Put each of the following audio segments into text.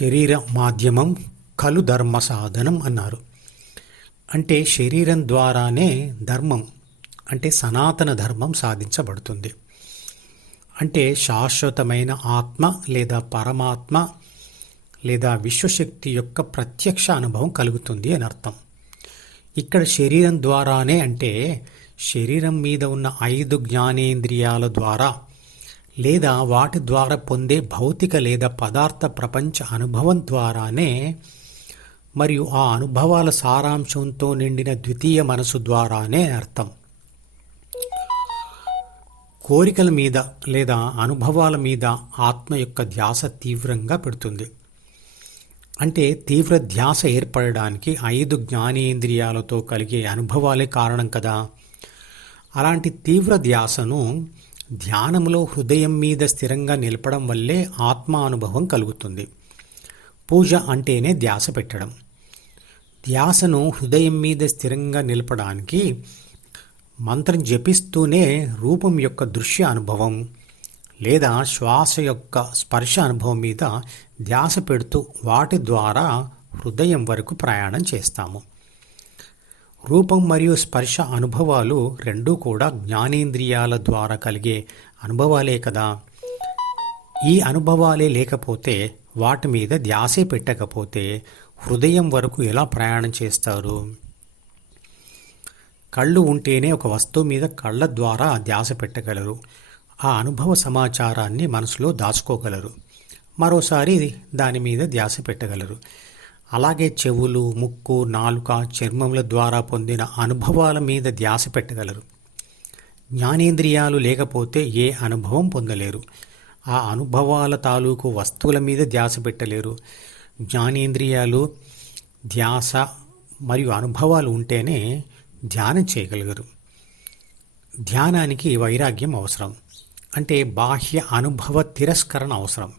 శరీర మాధ్యమం కలు ధర్మ సాధనం అన్నారు. అంటే శరీరం ద్వారానే ధర్మం అంటే సనాతన ధర్మం సాధించబడుతుంది. అంటే శాశ్వతమైన ఆత్మ లేదా పరమాత్మ లేదా విశ్వశక్తి యొక్క ప్రత్యక్ష అనుభవం కలుగుతుంది అని అర్థం. ఇక్కడ శరీరం ద్వారానే అంటే శరీరం మీద ఉన్న ఐదు జ్ఞానేంద్రియాల ద్వారా లేదా వాటి ద్వారా పొందే భౌతిక లేదా పదార్థ ప్రపంచ అనుభవం ద్వారానే మరియు ఆ అనుభవాల సారాంశంతో నిండిన ద్వితీయ మనసు ద్వారానే అర్థం. కోరికల మీద లేదా అనుభవాల మీద ఆత్మ యొక్క ధ్యాస తీవ్రంగా పెడుతుంది. అంటే తీవ్ర ధ్యాస ఏర్పడడానికి ఐదు జ్ఞానేంద్రియాలతో కలిగే అనుభవాలే కారణం కదా. అలాంటి తీవ్ర ధ్యాసను ధ్యానంలో హృదయం మీద స్థిరంగా నిలపడం వల్లే ఆత్మానుభవం కలుగుతుంది. పూజ అంటేనే ధ్యాస పెట్టడం. ధ్యాసను హృదయం మీద స్థిరంగా నిలపడానికి మంత్రం జపిస్తూనే రూపం యొక్క దృశ్య అనుభవం లేదా శ్వాస యొక్క స్పర్శ అనుభవం మీద ధ్యాస పెడుతూ వాటి ద్వారా హృదయం వరకు ప్రయాణం చేస్తాము. రూపం మరియు స్పర్శ అనుభవాలు రెండూ కూడా జ్ఞానేంద్రియాల ద్వారా కలిగే అనుభవాలే కదా. ఈ అనుభవాలే లేకపోతే వాటి మీద ధ్యాసే పెట్టకపోతే హృదయం వరకు ఎలా ప్రయాణం చేస్తారు? కళ్ళు ఉంటేనే ఒక వస్తువు మీద కళ్ళ ద్వారా ధ్యాస పెట్టగలరు. ఆ అనుభవ సమాచారాన్ని మనసులో దాచుకోగలరు. మరోసారి దాని మీద ధ్యాస పెట్టగలరు. అలాగే చెవులు ముక్కు నాలుక చర్మముల ద్వారా పొందిన అనుభవాల మీద ధ్యాస పెట్టగలరు. జ్ఞానేంద్రియాలు లేకపోతే ఏ అనుభవం పొందలేరు. ఆ అనుభవాల తాలూకు వస్తువుల మీద ధ్యాస పెట్టలేరు. జ్ఞానేంద్రియాలు ధ్యాస మరియు అనుభవాలు ఉంటేనే ధ్యానం చేయగలగరు ధ్యానానికి వైరాగ్యం అవసరం. అంటే బాహ్య అనుభవ తిరస్కరణ అవసరం.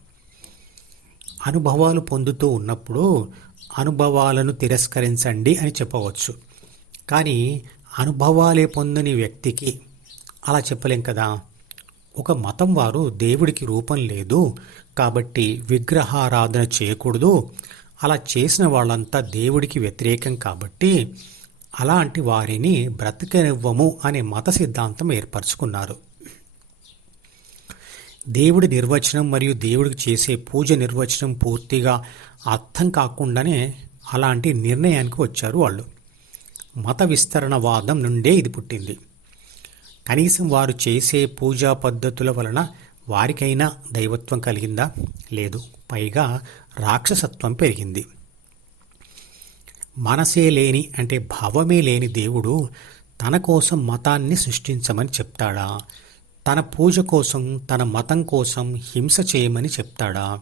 అనుభవాలు పొందుతూ ఉన్నప్పుడు అనుభవాలను తిరస్కరించండి అని చెప్పవచ్చు. కానీ అనుభవాలే పొందని వ్యక్తికి అలా చెప్పలేం కదా. ఒక మతం వారు దేవుడికి రూపం లేదు కాబట్టి విగ్రహారాధన చేయకూడదు. అలా చేసిన వాళ్ళంతా దేవుడికి వ్యతిరేకం కాబట్టి అలాంటి వారిని బ్రతకనివ్వము అనే మత సిద్ధాంతం ఏర్పరచుకున్నారు. దేవుడి నిర్వచనం మరియు దేవుడికి చేసే పూజ నిర్వచనం పూర్తిగా అర్థం కాకుండానే అలాంటి నిర్ణయానికి వచ్చారు వాళ్ళు. మత విస్తరణ వాదం నుండే ఇది పుట్టింది. కనీసం వారు చేసే పూజా పద్ధతుల వలన వారికైనా దైవత్వం కలిగిందా? లేదు. పైగా రాక్షసత్వం పెరిగింది. మనసే లేని అంటే భావమే లేని దేవుడు తన కోసం మతాన్ని సృష్టించమని చెప్తాడా? తన పూజ కోసం తన మతం కోసం హింస చేయమని చెప్తాడా?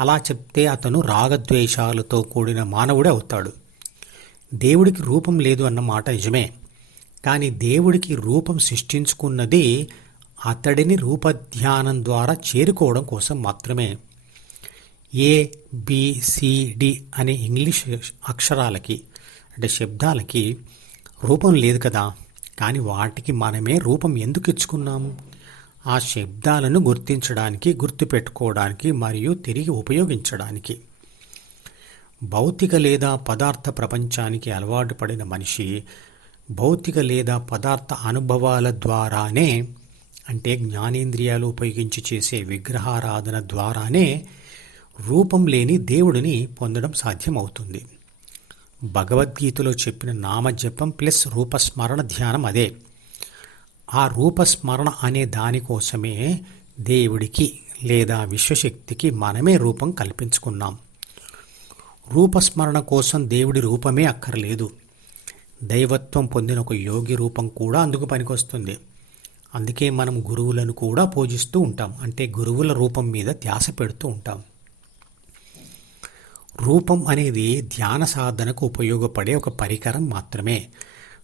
అలా చెప్తే అతను రాగద్వేషాలతో కూడిన మానవుడే అవుతాడు. దేవుడికి రూపం లేదు అన్న మాట నిజమే. కానీ దేవుడికి రూపం సృష్టించుకున్నది అతడిని రూపధ్యానం ద్వారా చేరుకోవడం కోసం మాత్రమే. ఏ బిసిడి అనే ఇంగ్లీష్ అక్షరాలకి అంటే శబ్దాలకి రూపం లేదు కదా. కానీ వాటికి మనమే రూపం ఎందుకు ఇచ్చుకున్నాం ఆ శబ్దాలను గుర్తించడానికి గుర్తుపెట్టుకోవడానికి మరియు తిరిగి ఉపయోగించడానికి. భౌతిక లేదా పదార్థ ప్రపంచానికి అలవాటు పడిన మనిషి భౌతిక లేదా పదార్థ అనుభవాల ద్వారానే అంటే జ్ఞానేంద్రియాలు ఉపయోగించి చేసే విగ్రహారాధన ద్వారానే రూపం లేని దేవుడిని పొందడం సాధ్యమవుతుంది. భగవద్గీతలో చెప్పిన నామజపం ప్లస్ రూపస్మరణ ధ్యానం అదే. ఆ రూపస్మరణ అనే దానికోసమే దేవుడికి లేదా విశ్వశక్తికి మనమే రూపం కల్పించుకున్నాం. రూపస్మరణ కోసం దేవుడి రూపమే అక్కర్లేదు. దైవత్వం పొందిన ఒక యోగి రూపం కూడా అందుకు పనికొస్తుంది. అందుకే మనం గురువులను కూడా పూజిస్తూ ఉంటాం. అంటే గురువుల రూపం మీద ధ్యాస పెడుతూ ఉంటాం. రూపం అనేది ధ్యాన సాధనకు ఉపయోగపడే ఒక పరికరం మాత్రమే.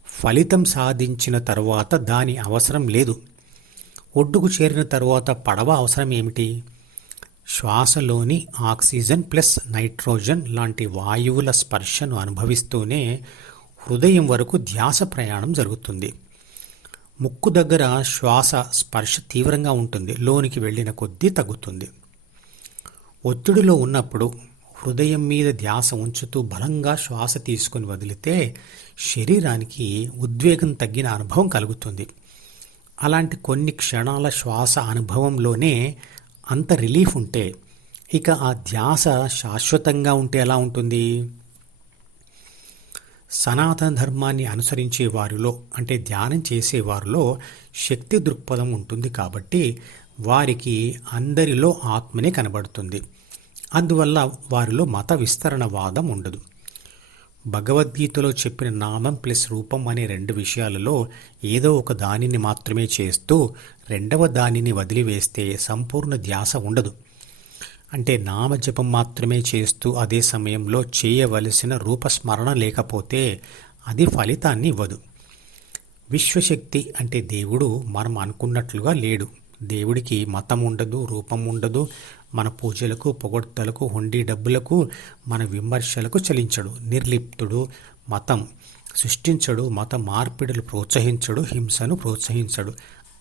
ఫలితం సాధించిన తరువాత దాని అవసరం లేదు. ఒడ్డుకు చేరిన తరువాత పడవ అవసరం ఏమిటి? శ్వాసలోని ఆక్సిజన్ ప్లస్ నైట్రోజన్ లాంటి వాయువుల స్పర్శను అనుభవిస్తూనే హృదయం వరకు ధ్యాస ప్రయాణం జరుగుతుంది. ముక్కు దగ్గర శ్వాస స్పర్శ తీవ్రంగా ఉంటుంది. లోనికి వెళ్ళిన కొద్దీ తగ్గుతుంది. ఒత్తిడిలో ఉన్నప్పుడు హృదయం మీద ధ్యాస ఉంచుతూ బలంగా శ్వాస తీసుకొని వదిలితే శరీరానికి ఉద్వేగం తగ్గిన అనుభవం కలుగుతుంది. అలాంటి కొన్ని క్షణాల శ్వాస అనుభవంలోనే అంత రిలీఫ్ ఉంటే ఇక ఆ ధ్యాస శాశ్వతంగా ఉంటే ఎలా ఉంటుంది? సనాతన ధర్మాన్ని అనుసరించే వారిలో అంటే ధ్యానం చేసేవారిలో శక్తి దృక్పథం ఉంటుంది కాబట్టి వారికి అందరిలో ఆత్మనే కనబడుతుంది. అందువల్ల వారిలో మత విస్తరణ వాదం ఉండదు. భగవద్గీతలో చెప్పిన నామం ప్లస్ రూపం అనే రెండు విషయాలలో ఏదో ఒక దానిని మాత్రమే చేస్తూ రెండవ దానిని వదిలివేస్తే సంపూర్ణ ధ్యాస ఉండదు. అంటే నామజపం మాత్రమే చేస్తూ అదే సమయంలో చేయవలసిన రూపస్మరణ లేకపోతే అది ఫలితాన్ని ఇవ్వదు. విశ్వశక్తి అంటే దేవుడు మనం అనుకున్నట్లుగా లేడు. దేవుడికి మతం ఉండదు రూపం ఉండదు మన పూజలకు పొగడ్తలకు హుండీ డబ్బులకు మన విమర్శలకు చలించడు. నిర్లిప్తుడు మతం సృష్టించడు మత మార్పిడులు ప్రోత్సహించడు హింసను ప్రోత్సహించడు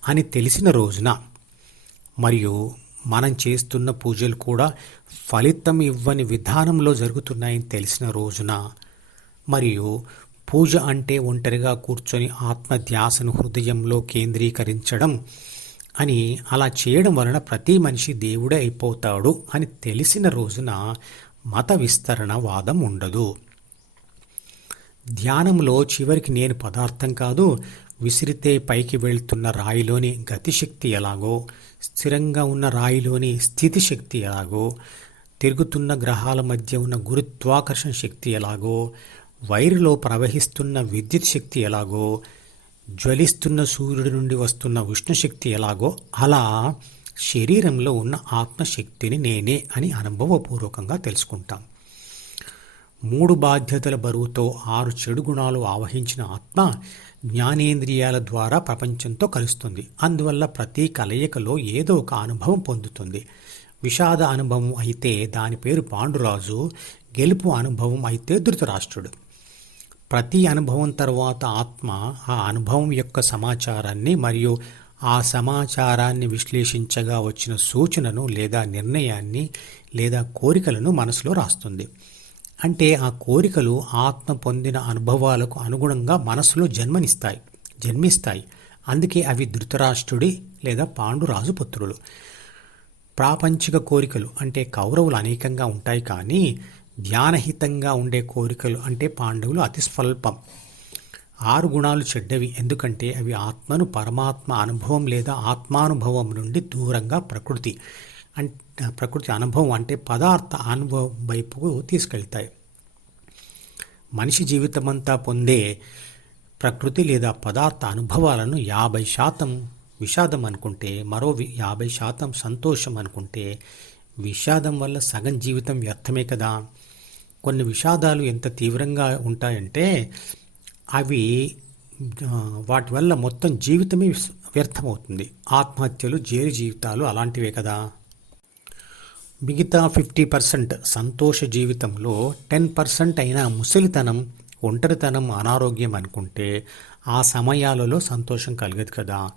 అని తెలిసిన రోజున మరియు మనం చేస్తున్న పూజలు కూడా ఫలితం ఇవ్వని విధానంలో జరుగుతున్నాయని తెలిసిన రోజున మరియు పూజ అంటే ఒంటరిగా కూర్చొని ఆత్మధ్యాసను హృదయంలో కేంద్రీకరించడం అని అలా చేయడం వలన ప్రతి మనిషి దేవుడే అయిపోతాడు అని తెలిసిన రోజున మత విస్తరణ వాదం ఉండదు. ధ్యానంలో చివరికి నేను పదార్థం కాదు విసిరితే పైకి వెళ్తున్న రాయిలోని గతిశక్తి ఎలాగో స్థిరంగా ఉన్న రాయిలోని స్థితి శక్తి ఎలాగో తిరుగుతున్న గ్రహాల మధ్య ఉన్న గురుత్వాకర్షణ శక్తి ఎలాగో వైరులో ప్రవహిస్తున్న విద్యుత్ శక్తి ఎలాగో జ్వలిస్తున్న సూర్యుడి నుండి వస్తున్న ఉష్ణశక్తి ఎలాగో అలా శరీరంలో ఉన్న ఆత్మశక్తిని నేనే అని అనుభవపూర్వకంగా తెలుసుకుంటాం. మూడు బాధ్యతల బరువుతో ఆరు చెడు గుణాలు ఆవహించిన ఆత్మ జ్ఞానేంద్రియాల ద్వారా ప్రపంచంతో కలుస్తుంది. అందువల్ల ప్రతి కలయికలో ఏదో ఒక అనుభవం పొందుతుంది. విషాద అనుభవం అయితే దాని పేరు పాండురాజు గెలుపు అనుభవం అయితే ధృతరాష్ట్రుడు. ప్రతి అనుభవం తర్వాత ఆత్మ ఆ అనుభవం యొక్క సమాచారాన్ని మరియు ఆ సమాచారాన్ని విశ్లేషించగా వచ్చిన సూచనను లేదా నిర్ణయాన్ని లేదా కోరికలను మనసులో రాస్తుంది. అంటే ఆ కోరికలు ఆత్మ పొందిన అనుభవాలకు అనుగుణంగా మనసులో జన్మనిస్తాయి జన్మిస్తాయి. అందుకే అవి ధృతరాష్ట్రుడి లేదా పాండురాజు పుత్రులు. ప్రాపంచిక కోరికలు అంటే కౌరవులు అనేకంగా ఉంటాయి కానీ ధ్యానహితంగా ఉండే కోరికలు అంటే పాండవులు అతి స్వల్పం. ఆరు గుణాలు చెడ్డవి. ఎందుకంటే అవి ఆత్మను పరమాత్మ అనుభవం లేదా ఆత్మానుభవం నుండి దూరంగా ప్రకృతి అంటే ప్రకృతి అనుభవం అంటే పదార్థ అనుభవం వైపుకు తీసుకెళ్తాయి. మనిషి జీవితమంతా పొందే ప్రకృతి లేదా పదార్థ అనుభవాలను యాభై శాతం విషాదం అనుకుంటే మరో యాభై శాతం సంతోషం అనుకుంటే విషాదం వల్ల సగం జీవితం వ్యర్థమే కదా? కొన్ని విషాదాలు ఎంత తీవ్రంగా ఉంటాయంటే అవి వాటి వల్ల మొత్తం జీవితమే వ్యర్థమవుతుంది. ఆత్మహత్యలు జైలు జీవితాలు అలాంటివే కదా. మిగతా ఫిఫ్టీ పర్సెంట్ సంతోష జీవితంలో టెన్ పర్సెంట్ అయినా ముసలితనం ఒంటరితనం అనారోగ్యం అనుకుంటే ఆ సమయాలలో సంతోషం కలగదు కదా.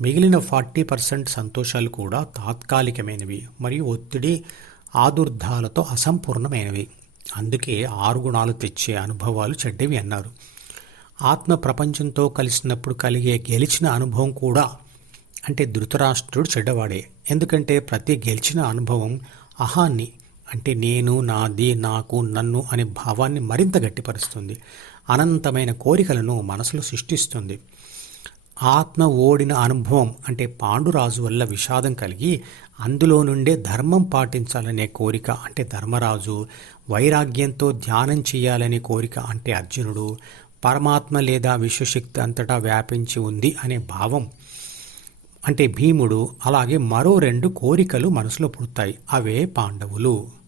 మిగిలిన ఫార్టీ పర్సెంట్ సంతోషాలు కూడా తాత్కాలికమైనవి మరియు ఒత్తిడి ఆదుర్ధాలతో అసంపూర్ణమైనవి. అందుకే ఆరు గుణాలు తెచ్చే అనుభవాలు చెడ్డవి అన్నారు. ఆత్మ ప్రపంచంతో కలిసినప్పుడు కలిగే గెలిచిన అనుభవం కూడా అంటే ధృతరాష్ట్రుడు చెడ్డవాడే. ఎందుకంటే ప్రతి గెలిచిన అనుభవం అహాన్ని అంటే నేను నాది నాకు నన్ను అనే భావాన్ని మరింత గట్టిపరుస్తుంది. అనంతమైన కోరికలను మనసులో సృష్టిస్తుంది. ఆత్మ ఓడిన అనుభవం అంటే పాండురాజు వల్ల విషాదం కలిగి అందులో నుండే ధర్మం పాటించాలనే కోరిక అంటే ధర్మరాజు వైరాగ్యంతో ధ్యానం చేయాలనే కోరిక అంటే అర్జునుడు పరమాత్మ లేదా విశ్వశక్తి అంతటా వ్యాపించి ఉంది అనే భావం. అంటే భీముడు అలాగే మరో రెండు కోరికలు మనసులో పుడతాయి. అవే పాండవులు.